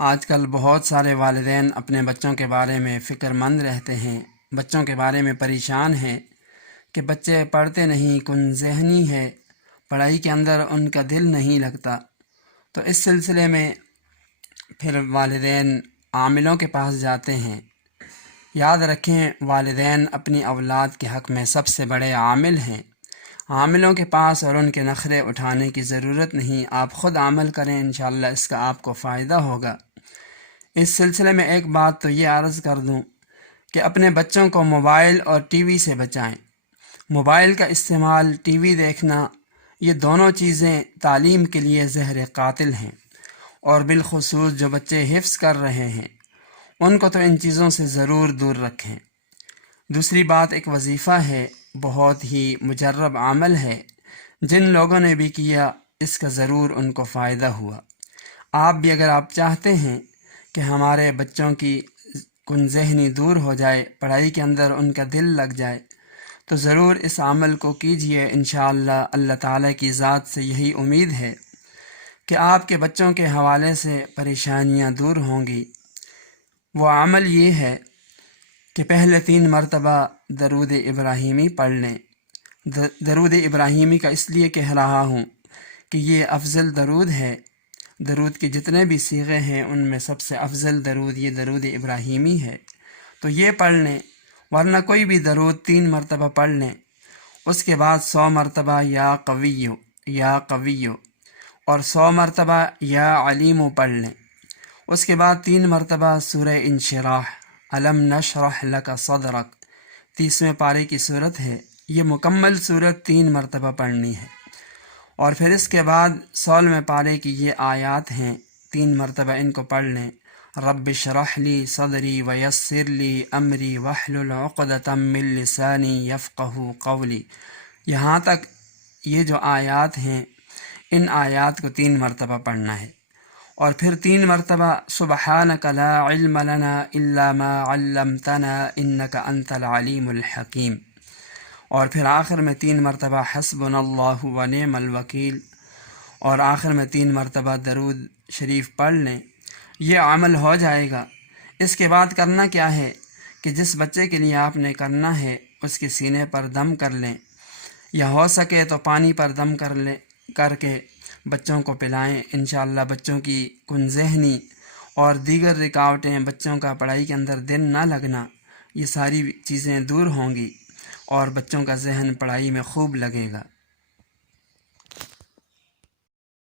آج کل بہت سارے والدین اپنے بچوں کے بارے میں فکر مند رہتے ہیں، بچوں کے بارے میں پریشان ہیں کہ بچے پڑھتے نہیں، کن ذہنی ہے، پڑھائی کے اندر ان کا دل نہیں لگتا۔ تو اس سلسلے میں پھر والدین عاملوں کے پاس جاتے ہیں۔ یاد رکھیں، والدین اپنی اولاد کے حق میں سب سے بڑے عامل ہیں۔ عاملوں کے پاس اور ان کے نخرے اٹھانے کی ضرورت نہیں، آپ خود عمل کریں، انشاءاللہ اس کا آپ کو فائدہ ہوگا۔ اس سلسلے میں ایک بات تو یہ عرض کر دوں کہ اپنے بچوں کو موبائل اور ٹی وی سے بچائیں۔ موبائل کا استعمال، ٹی وی دیکھنا، یہ دونوں چیزیں تعلیم کے لیے زہر قاتل ہیں، اور بالخصوص جو بچے حفظ کر رہے ہیں ان کو تو ان چیزوں سے ضرور دور رکھیں۔ دوسری بات، ایک وظیفہ ہے، بہت ہی مجرب عمل ہے، جن لوگوں نے بھی کیا اس کا ضرور ان کو فائدہ ہوا۔ آپ بھی اگر آپ چاہتے ہیں کہ ہمارے بچوں کی کن ذہنی دور ہو جائے، پڑھائی کے اندر ان کا دل لگ جائے، تو ضرور اس عمل کو کیجئے۔ انشاءاللہ اللہ تعالیٰ کی ذات سے یہی امید ہے کہ آپ کے بچوں کے حوالے سے پریشانیاں دور ہوں گی۔ وہ عمل یہ ہے کہ پہلے 3 مرتبہ درود ابراہیمی پڑھ لیں۔ درود ابراہیمی کا اس لیے کہہ رہا ہوں کہ یہ افضل درود ہے۔ درود کے جتنے بھی صیغے ہیں ان میں سب سے افضل درود یہ درود ابراہیمی ہے، تو یہ پڑھ لیں، ورنہ کوئی بھی درود 3 مرتبہ پڑھ لیں۔ اس کے بعد 100 مرتبہ یا قویو یا قویو اور 100 مرتبہ یا علیمو پڑھ لیں۔ اس کے بعد 3 مرتبہ سورہ انشراح، الم نشرح لک صدرک، 30ویں پارے کی صورت ہے، یہ مکمل صورت 3 مرتبہ پڑھنی ہے۔ اور پھر اس کے بعد 16ویں پارے کی یہ آیات ہیں، 3 مرتبہ ان کو پڑھ لیں۔ رب اشرح لی صدری ویسر لی امری واحلل عقدۃ من لسانی یفقہوا قولی، یہاں تک یہ جو آیات ہیں ان آیات کو 3 مرتبہ پڑھنا ہے۔ اور پھر 3 مرتبہ سبحانک لا علم لنا الا ما علمتنا انک انت العلیم الحکیم، اور پھر آخر میں 3 مرتبہ حسبنا اللہ و نعم الوکیل، اور آخر میں 3 مرتبہ درود شریف پڑھ لیں۔ یہ عمل ہو جائے گا۔ اس کے بعد کرنا کیا ہے کہ جس بچے کے لیے آپ نے کرنا ہے اس کے سینے پر دم کر لیں، یا ہو سکے تو پانی پر دم کر کے بچوں کو پلائیں۔ انشاءاللہ بچوں کی کن ذہنی اور دیگر رکاوٹیں، بچوں کا پڑھائی کے اندر دل نہ لگنا، یہ ساری چیزیں دور ہوں گی اور بچوں کا ذہن پڑھائی میں خوب لگے گا۔